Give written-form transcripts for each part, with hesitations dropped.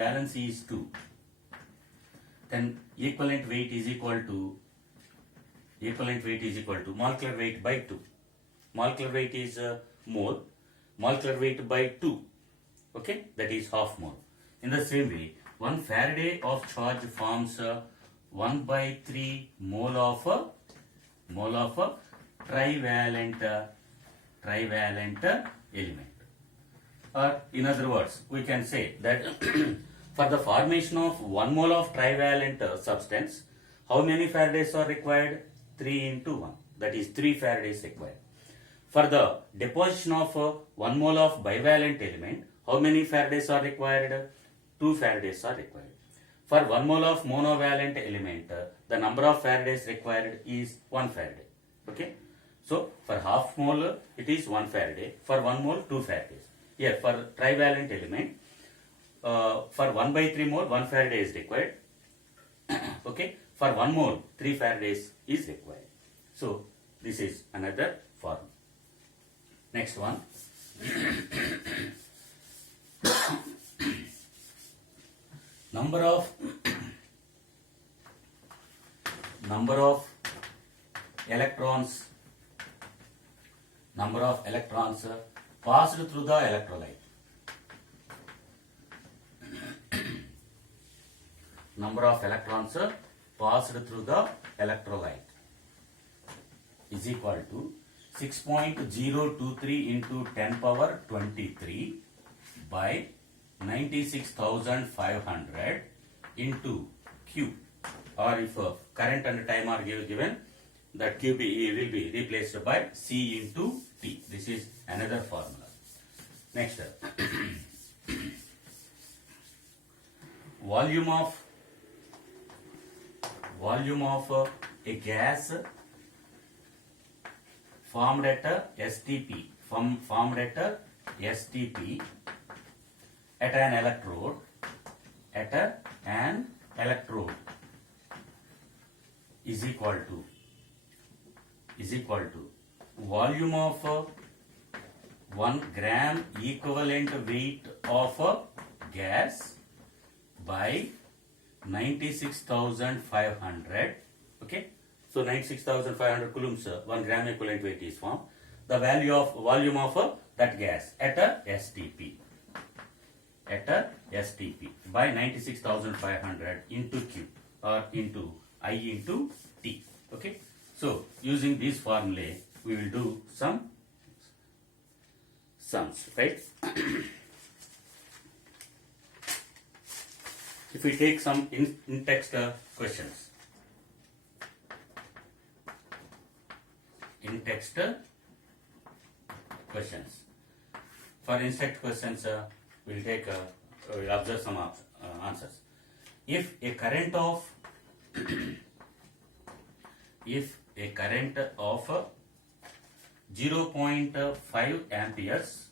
balance is 2, then equivalent weight is equal to molecular weight by 2. Molecular weight is mole, molecular weight by 2, okay, that is half mole. In the same way, 1 Faraday of charge forms 1 by 3 mole of a trivalent element. Or in other words, we can say that for the formation of 1 mole of trivalent substance, how many Faradays are required? 3 into 1, that is 3 Faradays required. For the deposition of 1 mole of bivalent element, how many Faradays are required? 2 Faradays are required. For 1 mole of monovalent element, the number of Faradays required is 1 Faraday. Okay. So for half mole it is 1 Faraday. For 1 mole 2 Faradays. Here for trivalent element, for 1 by 3 mole 1 Faraday is required. Okay. For 1 mole 3 Faradays is required. So this is another formula. Next one. Number of electrons passed through the electrolyte. Number of electrons passed through the electrolyte is equal to 6.023 into 10 power 23 by 96,500 into Q, or if current and time are given, that Q will be replaced by C into T. This is another formula. Next, volume of a gas formed at STP, at an electrode is equal to volume of 1 gram equivalent weight of gas by 96,500. Okay, so 96,500 coulombs 1 gram equivalent weight is formed. The volume of that gas at a STP by 96,500 into Q, or into I into T. Okay, so using this formula we will do some sums, right? If we take some in-text questions. For in-text questions, we'll take we'll observe some answers. If a current of 0.5 amperes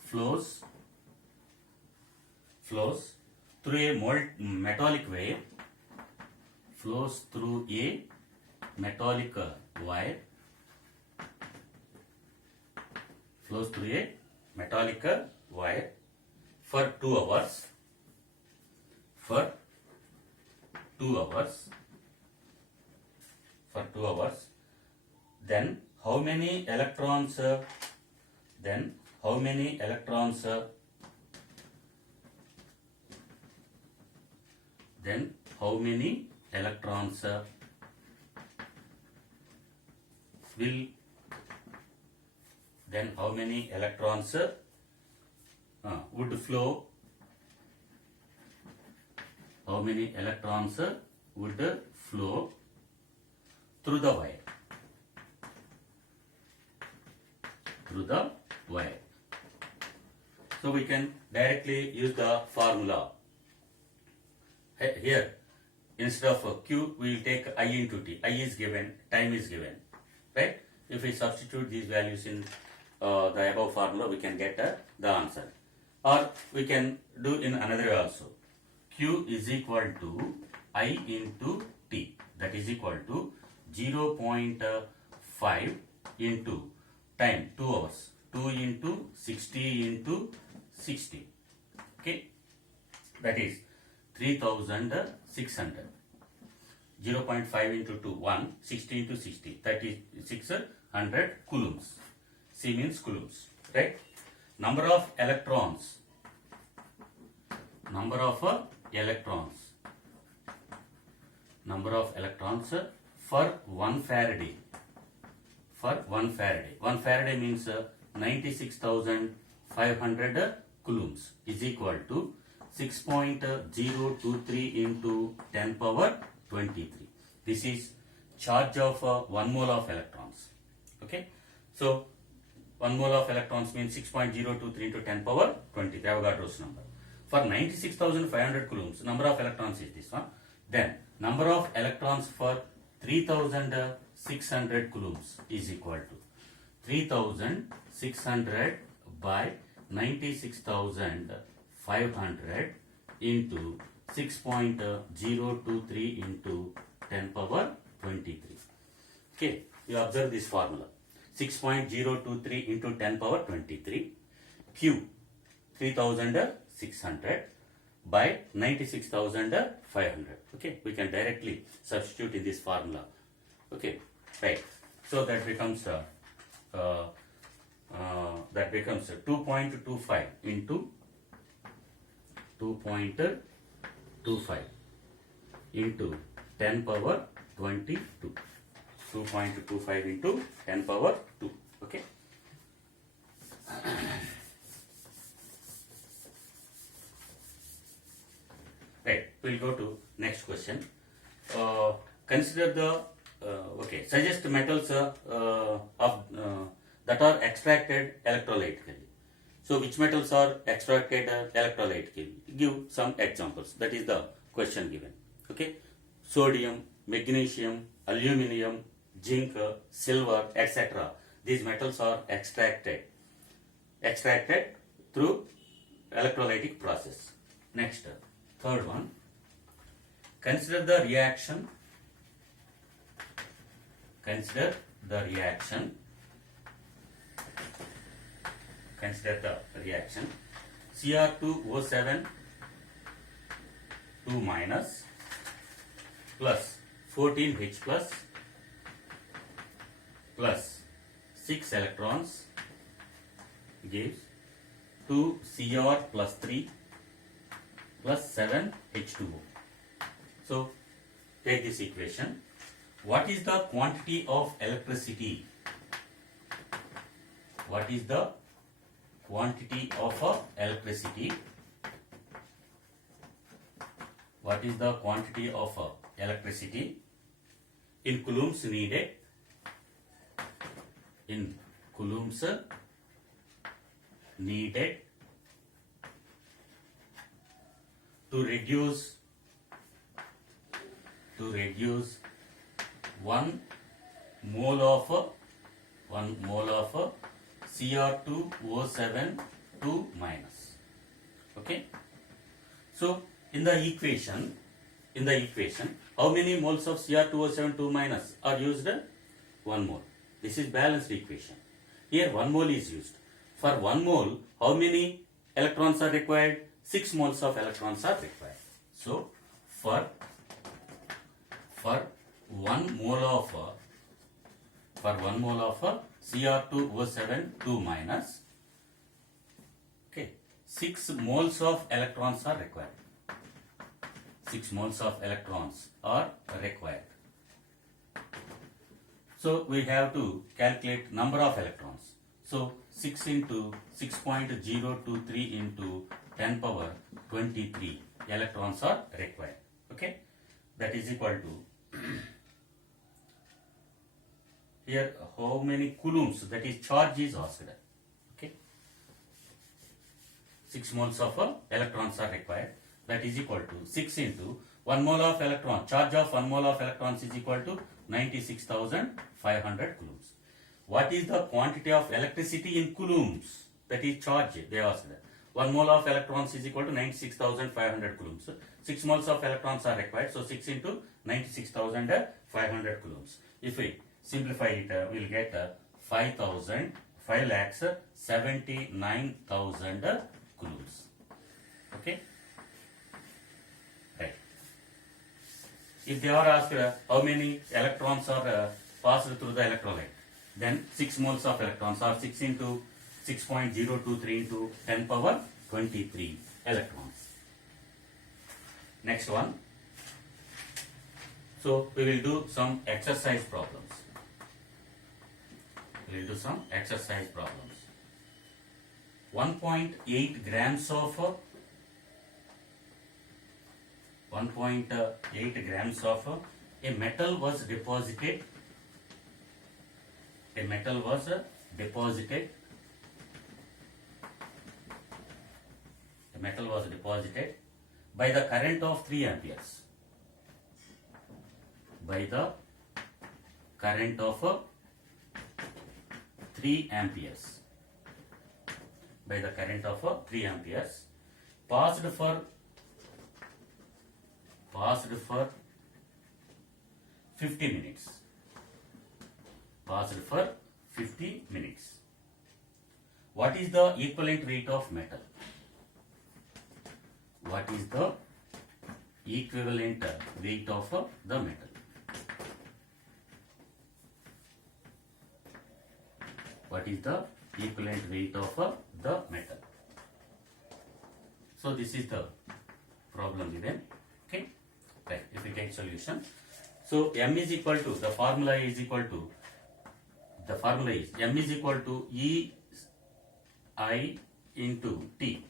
flows through a metallic wire, for 2 hours, then how many electrons would flow through the wire. So we can directly use the formula. Here, instead of Q, we will take I into T. I is given, time is given, right? If we substitute these values in the above formula, we can get the answer. Or we can do in another way also. Q is equal to I into T, that is equal to 0.5 into time 2 hours, 2 into 60 into 60. Okay, that is 3600. 0.5 into 2, 1, 60 into 60, 3600 coulombs. C means coulombs, right? Number of electrons for 1 Faraday. For 1 Faraday. 1 Faraday means 96,500 coulombs is equal to 6.023 into 10 power 23. This is charge of 1 mole of electrons. Okay. So 1 mole of electrons means 6.023 into 10 power 23. Avogadro's number. For 96,500 coulombs, number of electrons is this one. Then number of electrons for 3,600 coulombs is equal to 3,600 by 96,500 into 6.023 into 10 power 23. Okay, you observe this formula. 6.023 into 10 power 23. Q 3,600 by 96,500. Okay, we can directly substitute in this formula. Okay, right. So that becomes 2.25 into 2.25 into 10 power 22. 2.25 into 10 power 2. Okay. Right. We'll go to next question. Consider the suggest metals that are extracted electrolytically. So which metals are extracted electrolytically? Give some examples. That is the question given. Okay. Sodium, magnesium, aluminium, zinc, silver, etc. These metals are extracted through electrolytic process. Next, third one. Consider the reaction. Consider the reaction Cr2O7 2 minus plus 14H plus 6 electrons gives 2 Cr plus 3 plus 7 H2O. So take this equation. What is the quantity of electricity? What is the quantity of electricity? What is the quantity of electricity in coulombs needed? In coulombs needed to reduce 1 mole of Cr2O7 2 minus. Okay. So in the equation, how many moles of Cr2O7 2 minus are used? 1 mole. This is balanced equation. Here 1 mole is used. For 1 mole, how many electrons are required? 6 moles of electrons are required. So for 1 mole of Cr2O7 2 minus, okay, 6 moles of electrons are required. 6 moles of electrons are required. So we have to calculate number of electrons. So 6 into 6.023 into 10 power 23 electrons are required. Okay, that is equal to here how many coulombs, that is charge is asked. Okay, 6 moles of electrons are required. That is equal to 6 into 1 mole of electron. Charge of 1 mole of electrons is equal to 96,500 coulombs. What is the quantity of electricity in coulombs? That is charge. They asked. 1 mole of electrons is equal to 96,500 coulombs. 6 moles of electrons are required. So 6 into 96,500 coulombs. If we simplify it, we will get 5,79,000 coulombs. Okay. if they are asked how many electrons are passed through the electrolyte, then 6 moles of electrons, or 6 into 6.023 into 10 power 23 electrons. Next one. So we will do some exercise problems. We will do some exercise problems. 1.8 grams of 1.8 grams of a metal was deposited. A metal was deposited. A metal was deposited by the current of 3 amperes. By the current of 3 amperes. By the current of 3 amperes passed for 50 minutes. Passed for 50 minutes. What is the equivalent weight of metal? What is the equivalent weight of the metal? What is the equivalent weight of the metal? So this is the problem given. Okay, right. If we take solution, so m is equal to, the formula is equal to, the formula is m is equal to E I into T.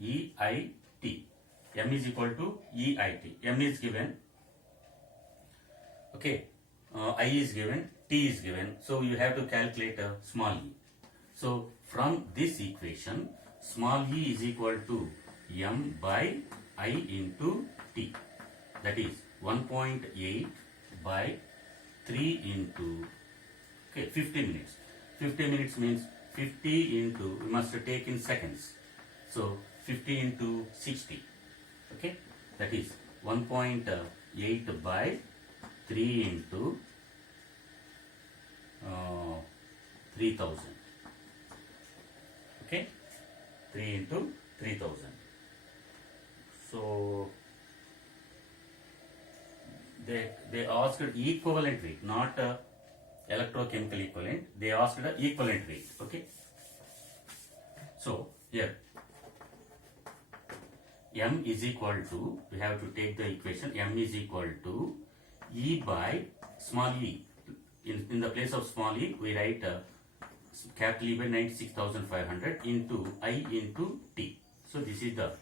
E I T. M is equal to E I T. M is given. Okay. I is given. T is given. So you have to calculate small e. So from this equation, small e is equal to m by I into T. That is 1.8 by 3 into 50 minutes. 50 minutes means 50 into, we must take in seconds. So 50 into 60. Okay, that is 1.8 by 3 into 3000. Okay, 3 into 3000. So they asked equivalent weight, not electrochemical equivalent. They asked equivalent weight. Okay. So here m is equal to, we have to take the equation, m is equal to E by small e. In the place of small e, we write capital E by 96,500 into I into T. So this is the,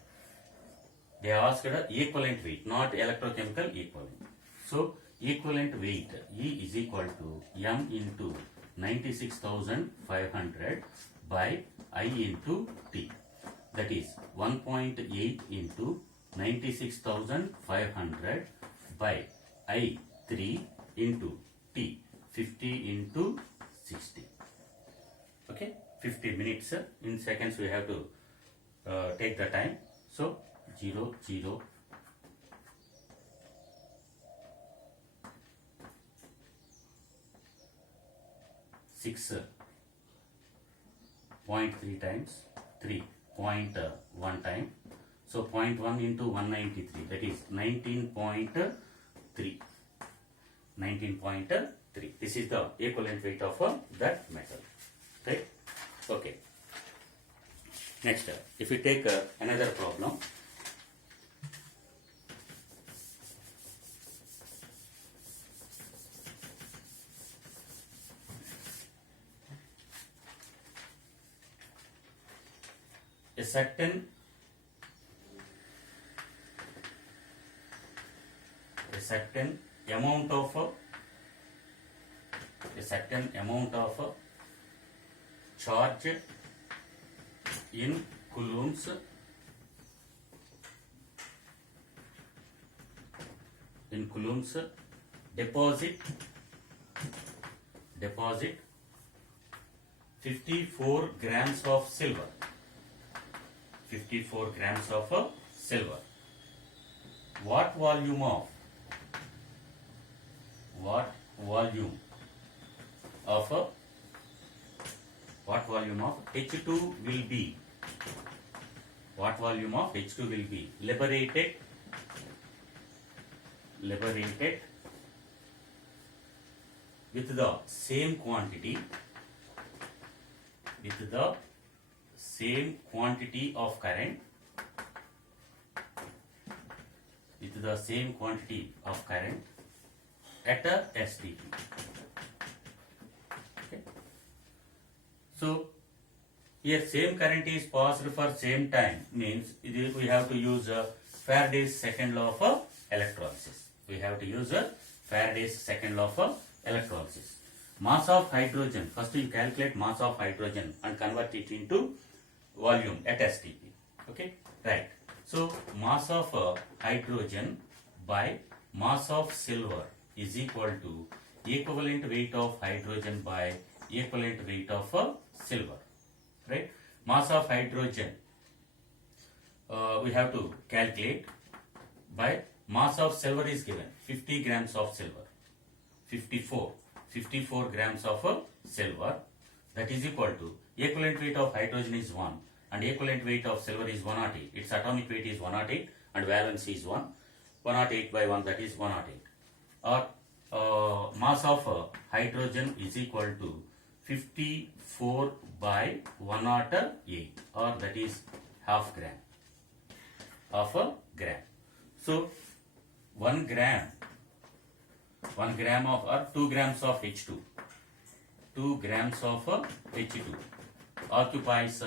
they asked equivalent weight, not electrochemical equivalent. So equivalent weight E is equal to m into 96,500 by I into T. That is 1.8 into 96,500 by I 3 into T, 50 into 60. Okay, 50 minutes. In seconds we have to take the time. So 0, 0, 6.3 times 3.1 time. So 0.1 into 193, that is 19.3. 19.3. This is the equivalent weight of that metal. Right? Okay. Next, if we take another problem. A certain amount of charge in coulombs deposit 54 grams of silver. 54 grams of silver. What volume of H2 will be? What volume of H2 will be liberated liberated with the same quantity of current at a STP. Okay. So here same current is passed for same time means we have to use Faraday's second law of electrolysis. Mass of hydrogen. First you calculate mass of hydrogen and convert it into volume at STP. Okay, right. So mass of hydrogen by mass of silver is equal to equivalent weight of hydrogen by equivalent weight of silver. Right? Mass of hydrogen we have to calculate by mass of silver is given 50 grams of silver. 54 grams of silver, that is equal to equivalent weight of hydrogen is 1 and equivalent weight of silver is 108. Its atomic weight is 108 and valence is 1. 108 by 1, that is 108. Or mass of hydrogen is equal to 54 by 108 or that is half gram. So 1 gram of or 2 grams of H2. 2 grams of H2 occupies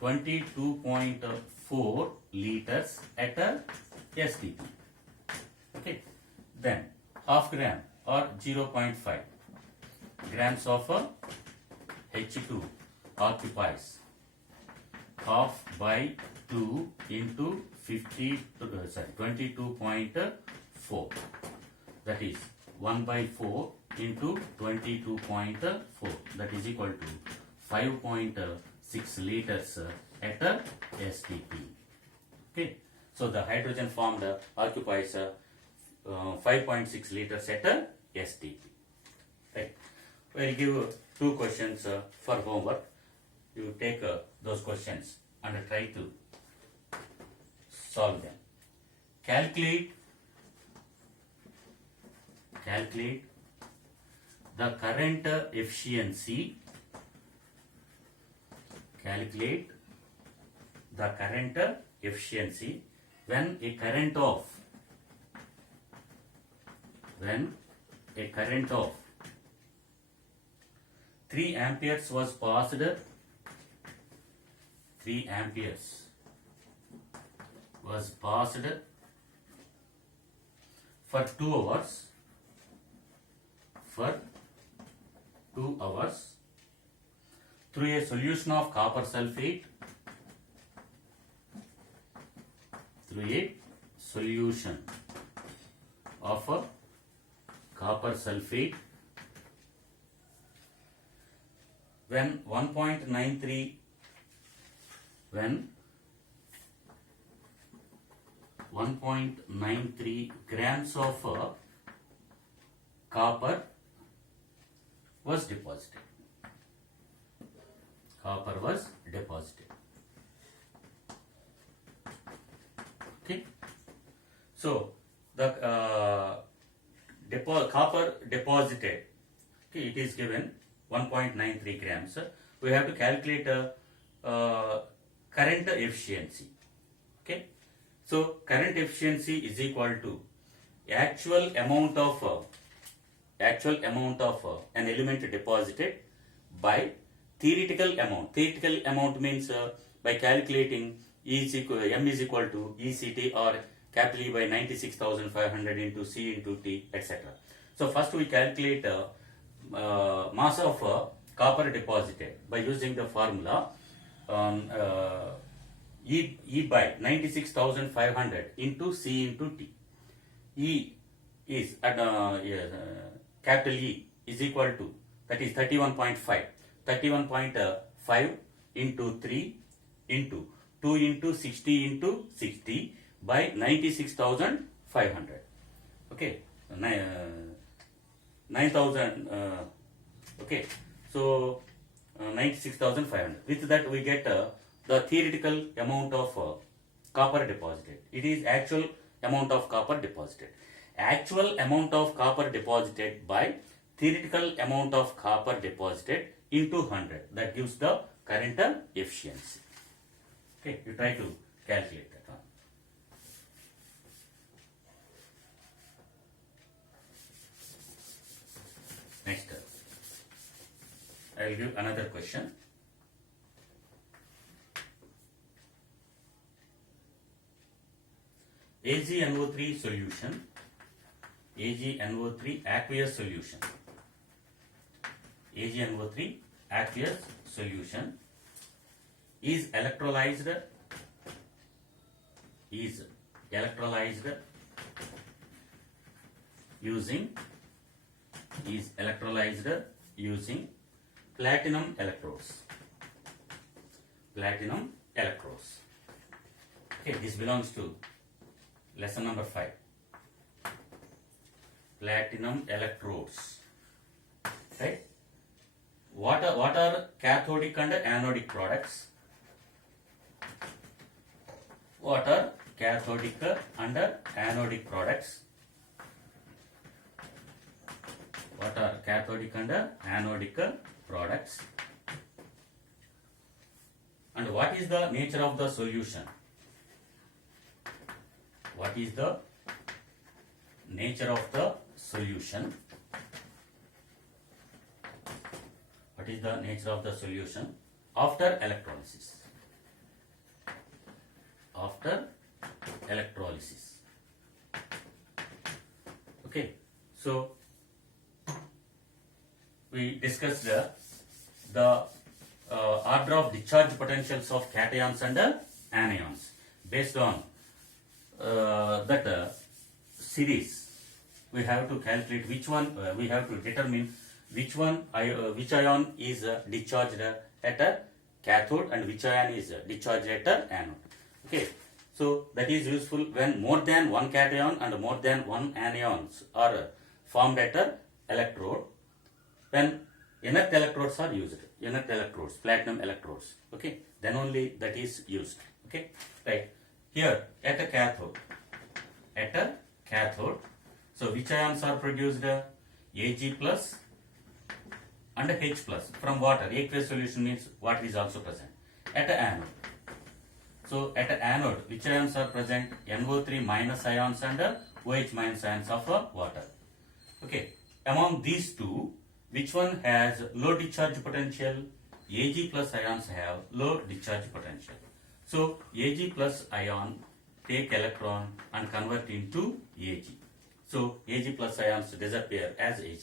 22.4 liters at a STP. Okay. Then half gram or 0.5 grams of H2 occupies half by 2 into 22.4, that is 1 by 4 into 22.4, that is equal to 5.6 liters at a STP. Okay, so the hydrogen formed occupies 5.6 liters at a STP. Right. We'll give 2 questions for homework. You take those questions and try to solve them. Calculate the current efficiency. Calculate the current efficiency when a current of 3 amperes was passed. 3 amperes was passed for 2 hours. Through a solution of copper sulfate. Through a solution of copper sulfate, when 1.93 grams of copper was deposited. Okay. So the copper deposited, okay, it is given 1.93 grams. We have to calculate current efficiency. Okay. So current efficiency is equal to actual amount of an element deposited by theoretical amount. Theoretical amount means by calculating M is equal to ECT or capital E by 96,500 into C into T, etc. So first we calculate mass of copper deposited by using the formula E by 96,500 into C into T. E is capital E is equal to, that is 31.5. 31.5 into 3 into 2 into 60 into 60 by 96,500. Okay, 9,000. Okay, so 96,500. With that we get the theoretical amount of copper deposited. It is actual amount of copper deposited. Actual amount of copper deposited by theoretical amount of copper deposited into 100. That gives the current efficiency. Okay, you try to calculate that one. Next, I will give another question. AgNO3 solution, AgNO3 aqueous solution, AgNO3 aqueous solution is electrolyzed using platinum electrodes. Okay, this belongs to lesson number 5. Platinum electrodes. Right? What are cathodic and anodic products? What are cathodic and anodic products? What are cathodic and anodic products? And what is the nature of the solution? What is the nature of the solution? What is the nature of the solution after electrolysis? Okay, so we discussed the order of discharge potentials of cations and anions. Based on that series, we have to calculate which one, we have to determine which ion is discharged at a cathode and which ion is discharged at a anode. Okay, so that is useful when more than one cation and more than one anions are formed at a electrode. When inert electrodes are used, platinum electrodes, okay, then only that is used. Okay, right. Here at a cathode, so which ions are produced? Ag plus and H plus from water. Aqueous solution means water is also present. At a anode, so at a anode, which ions are present? NO3 minus ions and OH minus ions of water. Okay, among these two, which one has low discharge potential? Ag plus ions have low discharge potential. So Ag plus ion take electron and convert into Ag. So Ag plus ions disappear as Ag.